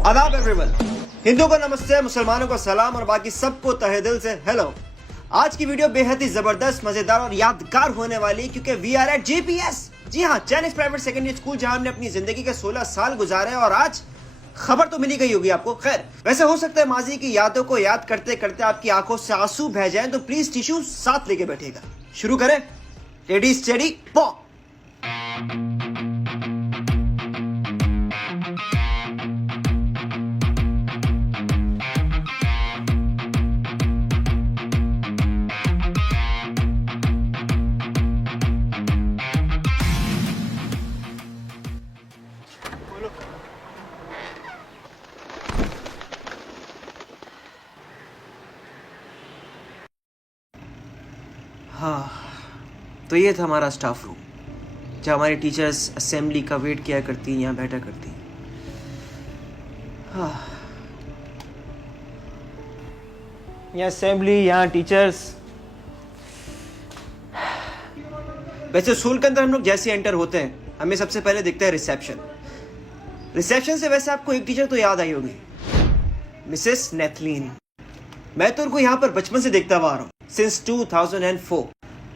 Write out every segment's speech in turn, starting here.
आदाब एवरीवन, हिंदू को नमस्ते, मुसलमानों को सलाम और बाकी सबको तहे दिल से हेलो। आज की वीडियो बेहद ही जबरदस्त, मजेदार और यादगार होने वाली, क्योंकि वी आर एट JPS। जी हाँ, चैनिक्स प्राइवेट सेकेंडरी स्कूल, जहां हमने अपनी जिंदगी के 16 साल गुजारे और आज खबर तो मिली गई होगी आपको। खैर, वैसे हो सकता है माजी की यादों को याद करते करते आपकी आंखों से आंसू बह जाएं, तो प्लीज टिश्यू साथ लेके बैठेगा। शुरू करें, रेडी स्टेडी पॉ। हाँ, तो ये था हमारा स्टाफ रूम, जहाँ हमारी टीचर्स असेंबली का वेट किया करती, यहाँ बैठा करती। हाँ, यहाँ असेंबली, यहाँ टीचर्स। वैसे स्कूल के अंदर हम लोग जैसे एंटर होते हैं, हमें सबसे पहले दिखता है रिसेप्शन। रिसेप्शन से वैसे आपको एक टीचर तो याद आई होगी, मिसेस नेथलीन। मैं तो उनको यहाँ पर बचपन से देखता हुआ आ रहा हूँ, सिंस 2004।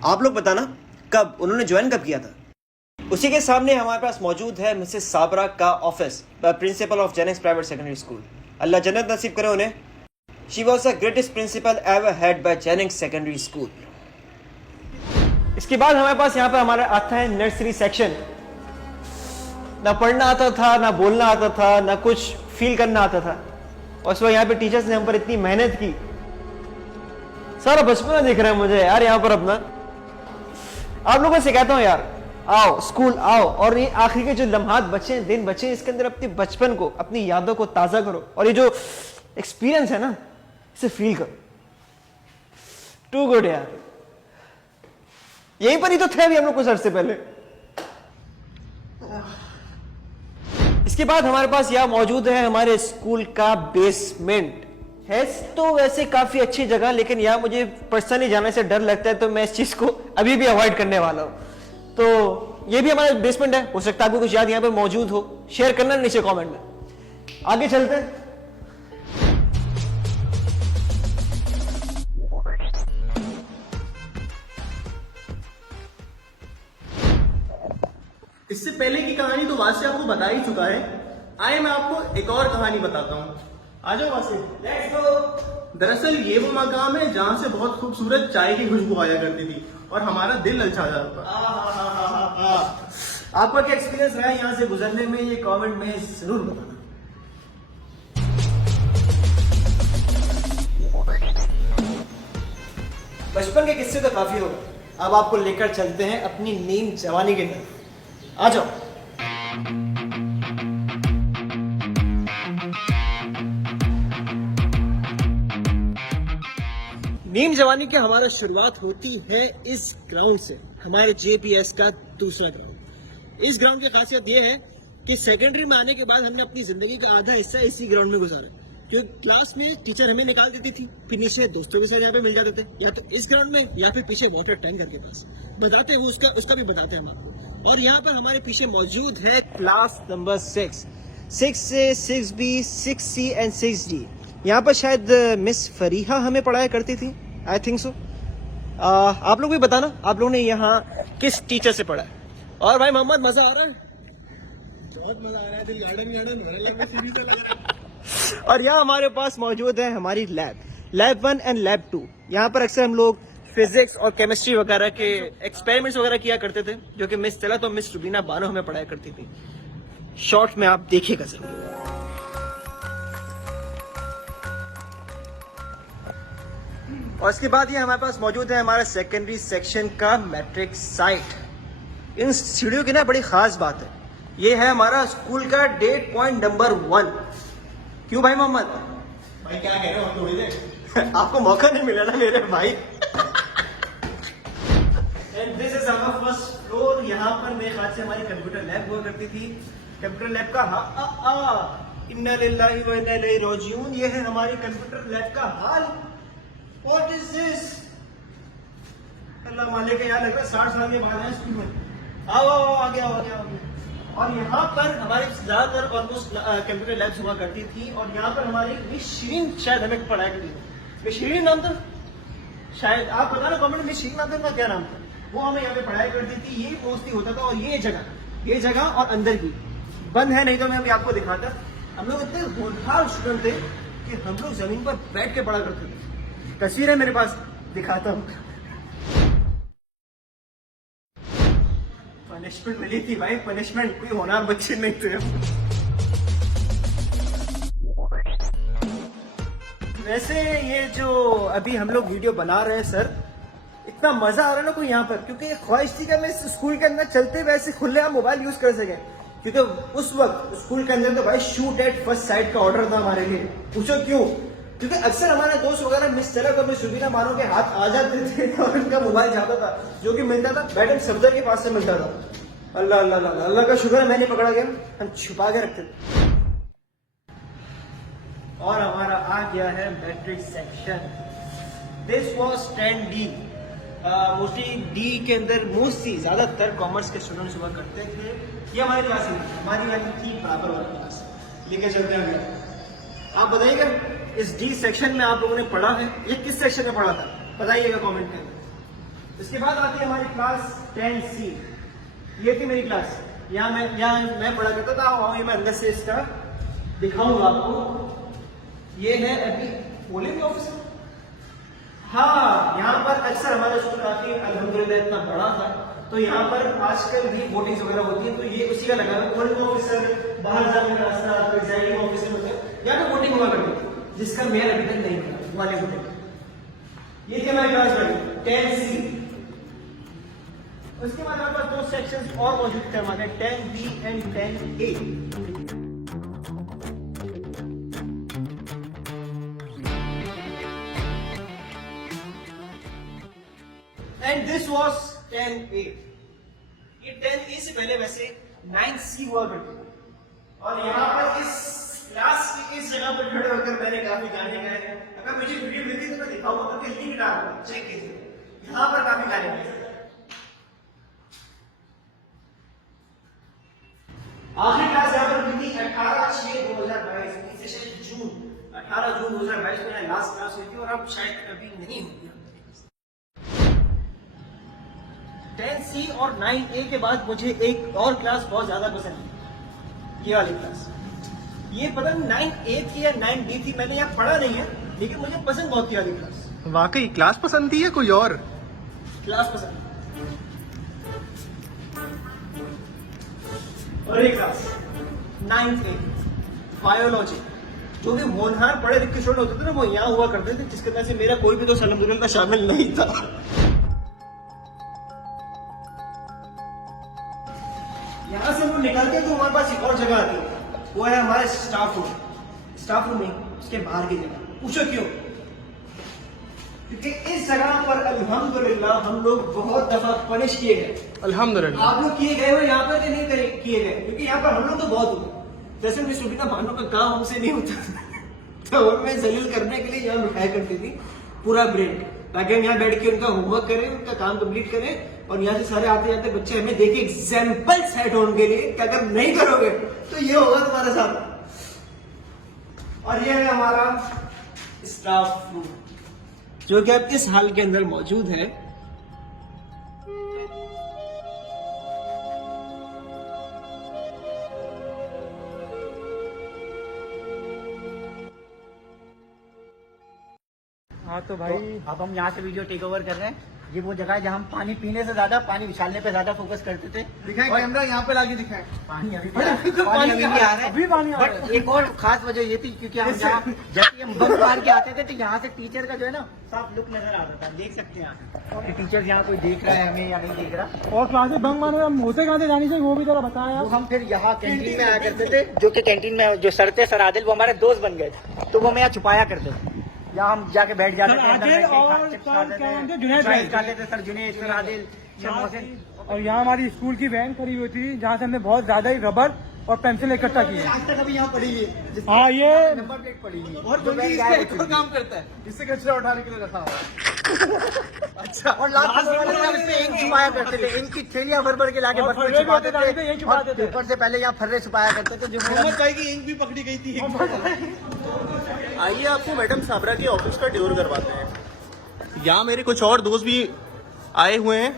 आप लोग बताना कब उन्होंने ज्वाइन कब किया था। उसी के सामने हमारे पास मौजूद है मिसेस साबरा का office, principal of Genix private secondary school. अल्लाह जन्नत नसीब करे उन्हें। She was the greatest principal ever head by Genix secondary school. इसके बाद हमारे पास यहाँ पर हमारा आता है नर्सरी सेक्शन। ना पढ़ना आता था, ना बोलना आता था, ना कुछ फील करना आता था। और इस वक्त यहाँ पे टीचर्स ने हम पर इतनी मेहनत की। सारा बचपना दिख रहा है मुझे यार यहाँ पर अपना। आप लोगों से कहता हूँ यार, आओ स्कूल आओ, और ये आखिरी के जो लम्हात बचे, दिन बचे, इसके अंदर अपने बचपन को, अपनी यादों को ताजा करो, और ये जो एक्सपीरियंस है ना, इसे फील करो। टू गुड यार। यहीं पर ही तो थे अभी हम लोग कुछ अर्से पहले। इसके बाद हमारे पास यहाँ मौजूद है हमारे स्कूल का बेसमेंट। है तो वैसे काफी अच्छी जगह, लेकिन यहाँ मुझे पर्सनली जाने से डर लगता है, तो मैं इस चीज को अभी भी अवॉइड करने वाला हूँ। तो ये भी हमारा बेसमेंट है। हो सकता है आपको कुछ याद यहाँ पे मौजूद हो, शेयर करना नीचे कमेंट में। आगे चलते हैं। इससे पहले की कहानी तो वासी आपको बता ही चुका है। आए मैं आपको एक और कहानी बताता हूँ। आ जाओ वासी, लेट्स गो। दरअसल ये वो मकाम है जहाँ से बहुत खूबसूरत चाय की खुशबू आया करती थी और हमारा दिल ललचा जाता था। आपका क्या एक्सपीरियंस रहा है यहाँ से गुजरने में, ये कमेंट में जरूर बताना। बचपन के किस्से तो काफी हो गए, अब आपको लेकर चलते हैं अपनी नीम जवानी की तरफ। आ जाओ। नीम जवानी की हमारा शुरुआत होती है इस ग्राउंड से, हमारे JPS का दूसरा ग्राउंड। इस ग्राउंड की खासियत यह है कि सेकेंडरी में आने के बाद हमने अपनी जिंदगी का आधा हिस्सा इसी ग्राउंड में गुजारा, क्योंकि क्लास में टीचर हमें निकाल देती थी, फिर नीचे दोस्तों के साथ यहाँ पे मिल जाते थे, या तो इस ग्राउंड में या फिर पीछे वाटर टैंकर के पास। बताते हैं उसका भी बताते हैं हम आपको। और यहाँ पर हमारे पीछे मौजूद है क्लास नंबर 6 से 6B, 6C एंड 6D। यहाँ पर शायद मिस फरीहा हमें पढ़ाया करती थी, आई थिंक सो। आप लोग भी बताना आप लोगों ने यहाँ किस टीचर से पढ़ा है। और भाई मोहम्मद, मजा आ रहा है? बहुत मजा आ रहा है, दिल गार्डन होने लगा, सीधी से लग रहा है। और यहाँ हमारे पास मौजूद है हमारी लैब 1 एंड लैब 2। यहाँ पर अक्सर हम लोग फिजिक्स और केमिस्ट्री वगैरह के एक्सपेरिमेंट्स वगैरह किया करते थे, जो कि मिस तलत और मिस रुबीना बानो हमें पढ़ाया करती थी। शॉर्ट में आप देखिएगा जरूर। और इसके बाद ये हमारे पास मौजूद है हमारा सेकेंडरी सेक्शन का मैट्रिक साइट। इन सीढ़ियों की ना बड़ी खास बात है, ये है हमारा स्कूल का डेट पॉइंट नंबर 1। क्यों भाई मोहम्मद? भाई क्या कह रहे हो, हम थोड़ी देर आपको मौका नहीं मिला ना मेरे भाई। And this is our first floor. यहाँ पर मेरे ख्याल से हमारी कंप्यूटर लैब हुआ करती थी। कंप्यूटर लैब का इन्ना लिल्लाहि व इन्ना इलैहि राजिऊन, ये है हमारी कंप्यूटर लैब का हाल। What is this? अल्लाह मालिक है, यार लग रहा है 60 साल के बाद है स्कूल में। आओ आओ आओ, आ गया। और यहाँ पर हमारे ज्यादातर ऑलमोस्ट कंप्यूटर लैब्स हुआ करती थी, और यहाँ पर हमारी मिस शिरीन शायद हमें पढ़ाया करती थी। मिस शिरीन नाम था शायद, आप बताना कमेंट में मिस शिरीन नाम था, उनका क्या नाम था। वो हमें यहाँ पे पढ़ाया करती थी। ये मोस्टली होता था, और ये जगह और अंदर की बंद है, नहीं तो मैं अभी आपको दिखाता। हम लोग इतने होनहार स्टूडेंट थे कि हम लोग जमीन पर बैठ के पढ़ा करते थे। तस्वीर है मेरे पास, दिखाता हूँ। पनिशमेंट मिली थी भाई, पनिशमेंट, कोई होनहार बच्चे नहीं थे। वैसे ये जो अभी हम लोग वीडियो बना रहे हैं सर, इतना मजा आ रहा है ना कोई यहाँ पर, क्योंकि ये ख्वाहिश थी कि मैं स्कूल के अंदर चलते वैसे खुले हम मोबाइल यूज कर सके, क्योंकि उस वक्त स्कूल के अंदर तो भाई शूट एट फर्स्ट साइट का ऑर्डर था हमारे लिए। पूछो क्यों? क्योंकि अक्सर हमारे दोस्त वगैरह मिस चलक और मिस सुबीना मानो के हाथ आ जाते थे और उनका मोबाइल जाता था, जो कि मिलता था मैडम सफदर के पास से मिलता था। अल्लाह अल्लाह अल्लाह अल्लाह का शुक्र है मैं नहीं पकड़ा गया, हम छुपा के रखते थे। और हमारा आ गया है matric section. This was 10D। Mostly D के अंदर मोस्टली ज्यादातर कॉमर्स के स्टूडेंट्स हुआ करते थे। ये हमारी क्लास है, हमारी वाली थी बराबर वाली क्लास, लेके चलते हैं। आप बताइएगा इस डी सेक्शन में आप लोगों ने पढ़ा है, ये किस सेक्शन में पढ़ा था, बताइएगा कमेंट में। इसके बाद आती है हमारी क्लास 10C। ये थी मेरी क्लास, यहाँ मैं पढ़ा करता था, और मैं अंदर से इसका दिखाऊंगा आपको। ये है अभी पोलिंग ऑफिसर। हाँ, यहाँ पर अक्सर हमारा स्कूल काफी अल्हम्दुलिल्लाह इतना बड़ा था, तो यहाँ पर आजकल भी वोटिंग वगैरह होती है, तो ये उसी का लगा हुआ पोलिंग ऑफिसर, बाहर जाने का रास्ता, प्रिजाइडिंग ऑफिसर होते हैं, यहाँ पे वोटिंग हुआ करती है, जिसका मेयर अभी तक नहीं हुआ वाले वोटिंग। ये थी हमारी क्लास 10C। उसके बाद हमारे पास दो सेक्शंस और मौजूद थे हमारे, 10B and 10A। And this was 10A। ये 10A से पहले वैसे 9C हुआ करती थी, और यहाँ पर इस क्लास की इस जगह पर खड़े होकर मैंने काफी गाने गाए हैं। अगर मुझे वीडियो मिलती तो मैं दिखाऊंगा, तो लिंक डालूंगा, चेक कीजिए। यहाँ पर काफी गाने गाए। आखिरी क्लास यहाँ पर हुई थी 18/6/2022, जून 18 जून 2022 में लास्ट क्लास हुई थी, और अब शायद अभी नहीं होगी। 10C और 9A के बाद मुझे एक और क्लास बहुत ज्यादा पसंद है, ये वाली क्लास। ये पता नहीं 9A थी या 9D थी, मैंने यहाँ पढ़ा नहीं है, लेकिन मुझे पसंद बहुत थी वाली क्लास। वाकई क्लास पसंद थी या कोई और क्लास पसंद। और एक क्लास 9A बायोलॉजी। जो भी होनहार पढ़े लिखे स्टूडेंट होते थे ना, वो यहाँ हुआ करते थे, जिसके वजह से मेरा कोई भी दोस्त अल्हम्दुलिल्लाह शामिल नहीं था। यहाँ से वो निकलते तो हमारे पास एक और जगह आती है, वो है हमारे स्टाफ रूम। स्टाफ रूम नहीं, उसके बाहर की जगह। पूछो क्यों? क्योंकि इस जगह पर अल्हम्दुलिल्लाह हम लोग बहुत दफा पनिश किए गए। अल्हम्दुलिल्लाह। आप लोग किए गए हो, यहाँ पर नहीं किए गए, क्योंकि यहाँ पर हम लोग तो बहुत हुए। जैसे मिस सुबीना मानो का काम हमसे नहीं होता तो हमें जलील करने के लिए यहाँ बिठाया करती थी पूरा ब्रेक, ताकि हम यहाँ बैठ के उनका होमवर्क करें, उनका काम कंप्लीट करें, और यहाँ से सारे आते जाते बच्चे हमें देखे एग्जाम्पल सेट होने के लिए कि अगर नहीं करोगे तो ये होगा तुम्हारे साथ। और ये है हमारा स्टाफ रूम, जो कि अब इस हाल के अंदर मौजूद है। हाँ तो भाई अब हम यहाँ से वीडियो टेक ओवर कर रहे हैं। ये वो जगह है जहाँ हम पानी पीने से ज्यादा पानी उछालने पे ज्यादा फोकस करते थे। दिखाएं कैमरा यहाँ पे लाके दिखाएं। पानी अभी भी आ रहा है, बट एक और खास वजह ये थी क्योंकि हम यहाँ जब हम बंक मार के आते थे तो यहाँ से टीचर का जो है ना साफ लुक नजर आता था, देख सकते हैं यहाँ टीचर यहाँ कोई देख रहा है हमें या नहीं देख रहा। और क्लासेस बंक मारने में होते कहाँ से जानी चाहिए वो भी जरा बताया। तो हम फिर यहाँ कैंटीन में आया करते थे, जो कि कैंटीन में जो सर थे सर आदिल, वो हमारे दोस्त बन गए थे, तो वो हमें यहाँ छुपाया करते थे। यहाँ हम जाके बैठ जाते थे, सर जुनेद, सर आदिल, और यहाँ हमारी स्कूल की वैन खड़ी हुई थी जहाँ से हमने बहुत ज्यादा ही रबर और पेंसिल इकट्ठा की है। आज तक अभी यहाँ पड़ी है। हाँ, ये नंबर प्लेट पड़ी है और बल्कि इसका एक और काम करता है, इससे कचरा उठाने के लिए रखा हुआ है। अच्छा, और लास्ट में हम इसमें इंक छुपाया करते थे, इनकी थैलियां भर भर के लाके बस में छुपाते थे, और पेपर से पहले यहाँ फर्रे छुपाया करते थे, जो मोहम्मद भाई की इंक भी पकड़ी गई थी। आइए आपको मैडम साबरा के ऑफिस का टूर करवाते हैं। यहाँ मेरे कुछ और दोस्त भी आए हुए हैं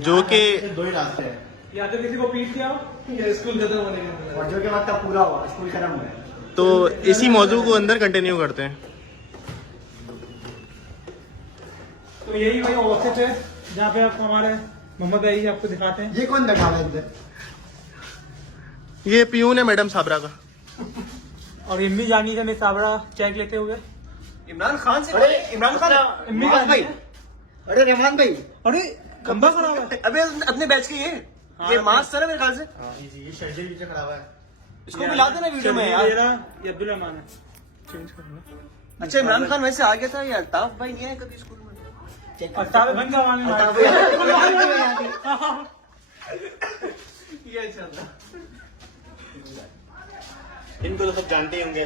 जो कि दो ही रास्ते हैं, या तो किसी को पीट दिया या स्कूल खत्म होने के और जो के बाद तब पूरा हुआ, स्कूल खत्म हुआ है। तो इसी मौजू को अंदर कंटिन्यू करते हैं। तो यही वही ऑफिस है जहाँ पे आप हमारे मोहम्मद भाई आपको दिखाते हैं। ये कौन बैठा हुआ है इधर? ये पियून है मैडम साबरा का। और इम्मी जानी थे मेरे साबड़ा चेक लेते हुए। इमरान खान से अरे इमरान खान इम्मी रहमान भाई, अरे रहमान भाई, अरे कंबा खड़ा हुआ है। अबे अपने बैच के ये मास्क है ना मेरे ख्याल से। ये शर्ट भी खड़ा हुआ है। इसको मिला देना वीडियो में यार। ये अब्दुल रहमान है। अच्छा इमरान खान वैसे आ गया था या अल्ताफ भाई नहीं आए कभी स्कूल में? और सारे बन का मामले ये चल रहा। इनको तो सब जानते ही होंगे।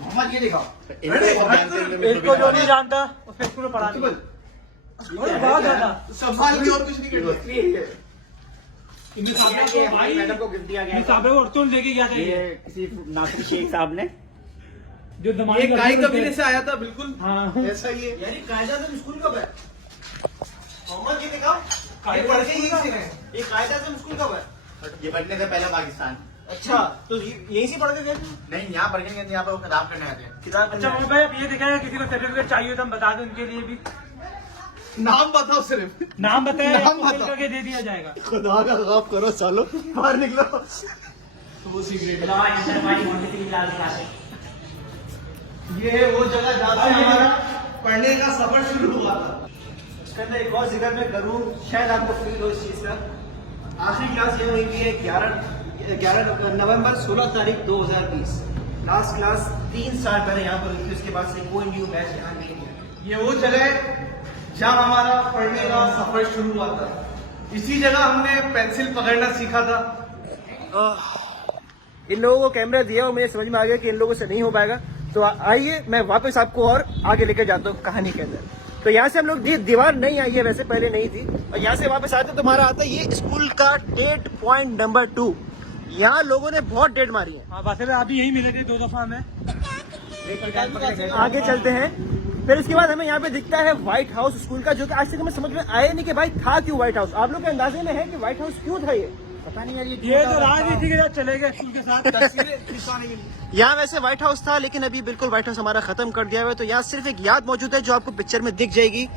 मोहम्मद ये दिखाओ, इसको जो नहीं जानता उसको स्कूल में पढ़ा दिया। बहुत ज्यादा संभाल के और कुछ नहीं करना। मैडम को गिफ्ट दिया गया, साबे को अर्तुन लेके गया था ये किसी नासिर शेख साहब ने। जो दमाई ये गाय कबीले से आया था बिल्कुल। हाँ, ऐसा ही है। यानी कायदा तुम स्कूल कब है? मोहम्मद ये दिखाओ। ये पढ़ के यही सीखे हैं। ये कायदा तुम स्कूल कब है? ये बनने से पहले पाकिस्तान। अच्छा तो यहीं से पढ़ के गए? नहीं, यहाँ पढ़ के यहाँ पर वो किताब करने आते हैं। किताब अच्छा मोहम्मद भाई, अब ये दिखाया किसी को सर्टिफिकेट चाहिए तो हम बता दें उनके लिए भी। नाम बताओ सिर्फ। नाम बताया नाम आपको बताओ। करके दे दिया जाएगा। खुदा का खौफ करो सालो, बाहर निकलो। वो सिगरेट। ये वो जगह जहाँ से हमारा पढ़ने का सफर शुरू हुआ था। इसके अंदर एक और जिक्र मैं करूँ, शायद आपको फील हो इस चीज का। आखिरी क्लास ये हुई थी 11 नवंबर 16 तारीख 2020। लास्ट क्लास 3 साल पहले यहाँ पर हुई थी। उसके बाद से कोई न्यू बैच यहाँ नहीं है। ये वो जगह है जहाँ हमारा पढ़ने का सफर शुरू हुआ था। इसी जगह हमने पेंसिल पकड़ना सीखा था। इन लोगों को कैमरा दिया और मुझे समझ में आ गया कि इन लोगों से नहीं हो पाएगा। तो आइए मैं वापस आपको और आगे लेकर जाता हूँ कहानी के अंदर। तो यहाँ से हम लोग, ये दीवार नहीं आई है वैसे, पहले नहीं थी। और यहाँ से वापस आते तो हमारा आता है ये स्कूल का डेट पॉइंट नंबर 2। यहाँ लोगों ने बहुत डेट मारी है। हाँ वैसे अभी यही मिले थे 2 दफा में। आगे चलते हैं। फिर उसके बाद हमें यहाँ पे दिखता है व्हाइट हाउस स्कूल का, जो कि आज तक हमें समझ में आया नहीं कि भाई था क्यों व्हाइट हाउस। आप लोग के अंदाजे में है कि व्हाइट हाउस क्यों था? ये पता नहीं यार। ये तो राजनीति के साथ चले गए स्कूल के साथ। यहाँ वैसे व्हाइट हाउस था, लेकिन अभी बिल्कुल व्हाइट हाउस हमारा खत्म कर दिया हुआ है। तो यहाँ सिर्फ एक याद मौजूद है जो आपको पिक्चर में दिख जाएगी,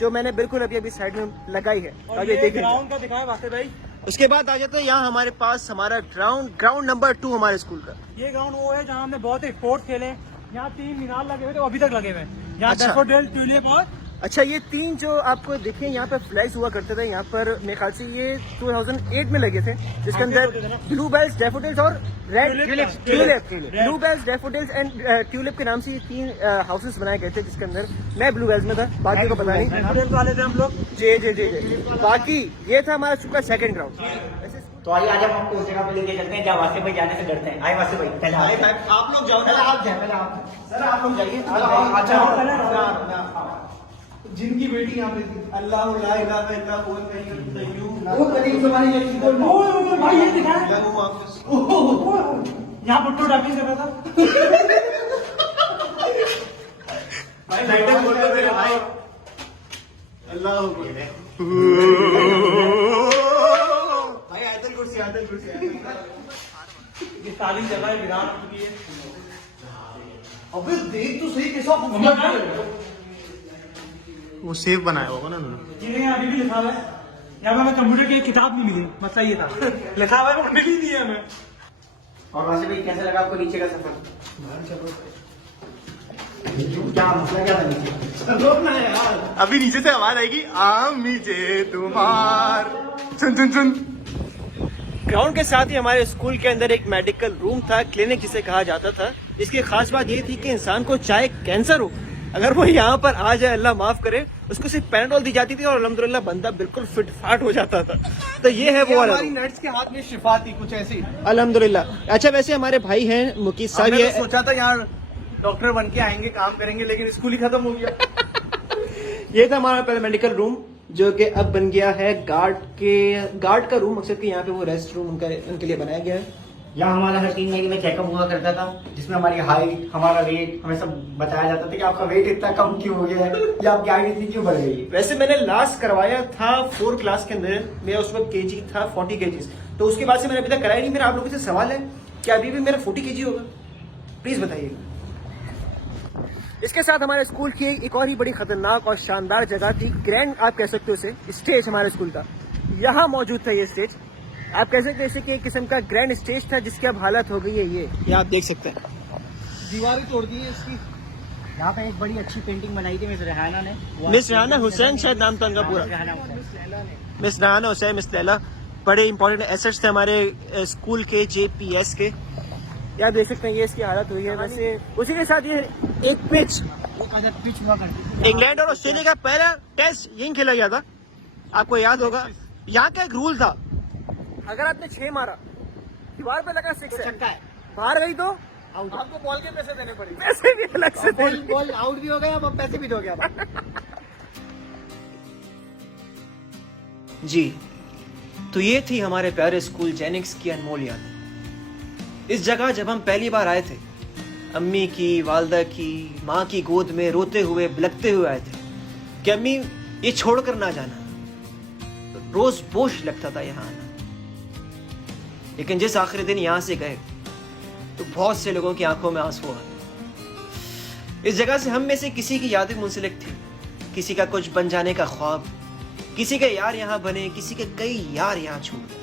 जो मैंने बिल्कुल अभी साइड में लगाई है। और अभी ये देख ग्राउंड का दिखाया वासे भाई। उसके बाद आ जाते हैं यहाँ हमारे पास हमारा ग्राउंड नंबर 2 हमारे स्कूल का। ये ग्राउंड वो है जहाँ हमने बहुत स्पोर्ट्स खेले। यहाँ 3 मीनार लगे हुए थे, अभी तक लगे हुए हैं। यहाँ अच्छा। डैफोडिल, ट्यूलिप और अच्छा, ये 3 जो आपको दिखे यहाँ पे फ्लैग्स हुआ करते थे, यहाँ पर मेरे ख्याल से ये 2008 में लगे थे, जिसके अंदर ब्लू बेल्स, डैफोडिल्स और red tulip, bluebells, daffodils and tulip के नाम से ये 3 हाउसेस बनाए गए थे, जिसके अंदर मैं ब्लू बेल्स में था, बाकी को पता नहीं। डैफोडिल वाले थे हम लोग। जी। बाकी ये था हमारा स्कूल का सेकंड ग्राउंड। तो आइए आज हम आपको उस जगह पे लेके चलते हैं जहाँ वासे भाई जाने से डरते हैं। आए वासे भाई, पहले आप लोग जाओ ना। आप जाए, पहले आप। सर आप लोग जाइए। जिनकी बेटी यहाँ पे थी, अल्लाह ला इलाहा इल्ला हुवल हय्युल कय्यूम। वो करीब तुम्हारी ये चीज़ बोल। वो भाई ये दिखाया लहू माफ़िज़। यहाँ पुट्टो डाबिंग कर रहा था। भाई लाइटर बोल दो मेरे भाई। अल्लाह भाई आयतल कुर्सी। ये तालीम जगह है, विरान की है। अबे देख तो सही कैसा खूबसूरत है। वो सेफ बनाया होगा ना उन्होंने। जिन्हें अभी भी लिखा हुआ है। यहाँ पे हमें कंप्यूटर की एक किताब नहीं मिली, मसला ये था। लिखा हुआ है वो मिली नहीं है हमें। और वासे भाई कैसा लगा आपको नीचे का सफर? क्या मसला क्या था नीचे? अभी नीचे से आवाज आएगी, आम नीचे तुम्हार। सुन। ग्राउंड के साथ ही हमारे स्कूल के अंदर एक मेडिकल रूम था, क्लिनिक जिसे कहा जाता था। इसकी खास बात ये थी कि इंसान को चाहे कैंसर हो, अगर वो यहाँ पर आ जाए, अल्लाह माफ करे, उसको सिर्फ पैराडोल दी जाती थी और अल्हम्दुलिल्लाह बंदा बिल्कुल फिट फाट हो जाता था। तो ये है वो हमारी नर्स के हाथ में शिफा थी कुछ ऐसी। अल्हम्दुलिल्लाह। अच्छा, वैसे हमारे भाई हैं मुकीस साहब, हमने ये तो सोचा था यार डॉक्टर बन के आएंगे, काम करेंगे, लेकिन स्कूल ही खत्म हो गया। ये था हमारा पैरामेडिकल रूम, जो कि अब बन गया है गार्ड का रूम। मकसद कि यहाँ पे वो रेस्ट रूम उनके लिए बनाया गया है। यहाँ हमारा हर 3 महीने में चेकअप हुआ करता था, जिसमें हमारी हाइट, हमारा वेट, हमें सब बताया जाता था कि आपका वेट इतना कम क्यों हो गया है या आपकी हाइट इतनी क्यों बढ़ गई है। वैसे मैंने लास्ट करवाया था 4 क्लास के अंदर, मेरा उस वक्त केजी था 40 केजीज। तो उसके बाद से मैंने अभी तक कराया नहीं। मेरा आप लोगों से सवाल है कि अभी भी मेरा 40 केजी होगा? प्लीज बताइएगा। इसके साथ हमारे स्कूल की एक और ही बड़ी खतरनाक और शानदार जगह थी, ग्रैंड आप कह सकते हो उसे, स्टेज हमारे स्कूल का यहाँ मौजूद था। ये स्टेज आप कह सकते हैं कि एक किस्म का ग्रैंड स्टेज था, जिसकी अब हालत हो गई है ये आप देख सकते हैं। दीवारें तोड़ दी है इसकी। यहाँ पे एक बड़ी अच्छी पेंटिंग बनाई थी मिस रेहाना ने। मिस रेहाना हुसैन शायद नाम था उनका पूरा। मिस रेहाना हुसैन, मिस लैला, बड़े इंपॉर्टेंट एसेट्स थे हमारे स्कूल के, JPS के। यार देख सकते हैं ये इसकी हालत हुई है। वैसे उसी के साथ ये एक पिच हुआ करती। इंग्लैंड और ऑस्ट्रेलिया का पहला टेस्ट यहीं खेला गया था, आपको याद होगा। यहाँ का एक रूल था, अगर आपने 6 मारा, दीवार पे लगा 6 है, बाहर गई तो आपको बॉल के पैसे देने पड़ेंगे। पैसे भी अलग से बॉल आउट भी हो गया, अब पैसे भी दोगे आप। जी, तो ये थी हमारे प्यारे स्कूल जेनिक्स की अनमोल याद। इस जगह जब हम पहली बार आए थे, अम्मी की, वालदा की, माँ की गोद में रोते हुए, बिलखते हुए आए थे कि अम्मी ये छोड़कर ना जाना। रोज बोझ लगता था यहाँ आना। लेकिन जिस आखिरी दिन यहाँ से गए तो बहुत से लोगों की आंखों में आंसू आ गए। इस जगह से हम में से किसी की यादें मुंसलिक थी, किसी का कुछ बन जाने का ख्वाब, किसी के यार यहाँ बने, किसी के कई यार यहाँ छूट गए।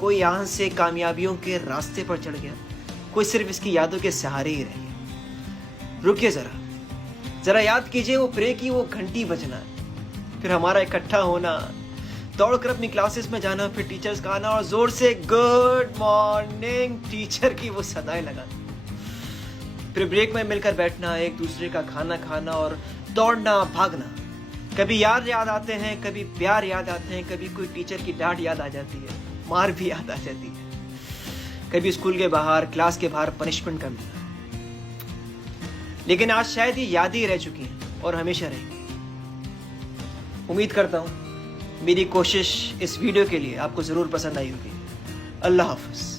कोई यहाँ से कामयाबियों के रास्ते पर चढ़ गया, कोई सिर्फ इसकी यादों के सहारे ही रह गया। रुकिए जरा याद कीजिए वो प्रे की वो घंटी बजना, फिर हमारा इकट्ठा होना, दौड़कर अपनी क्लासेस में जाना, फिर टीचर्स का आना और जोर से गुड मॉर्निंग टीचर की वो सदाएं लगाना, फिर ब्रेक में मिलकर बैठना, एक दूसरे का खाना खाना और दौड़ना भागना। कभी यार याद आते हैं, कभी प्यार याद आते हैं, कभी कोई टीचर की डांट याद आ जाती है, मार भी याद आ जाती है, कभी स्कूल के बाहर, क्लास के बाहर पनिशमेंट का मिलना। लेकिन आज शायद ये यादें ही रह चुकी हैं और हमेशा रहेंगी। उम्मीद करता हूं मेरी कोशिश इस वीडियो के लिए आपको जरूर पसंद आई होगी। अल्लाह हाफिज।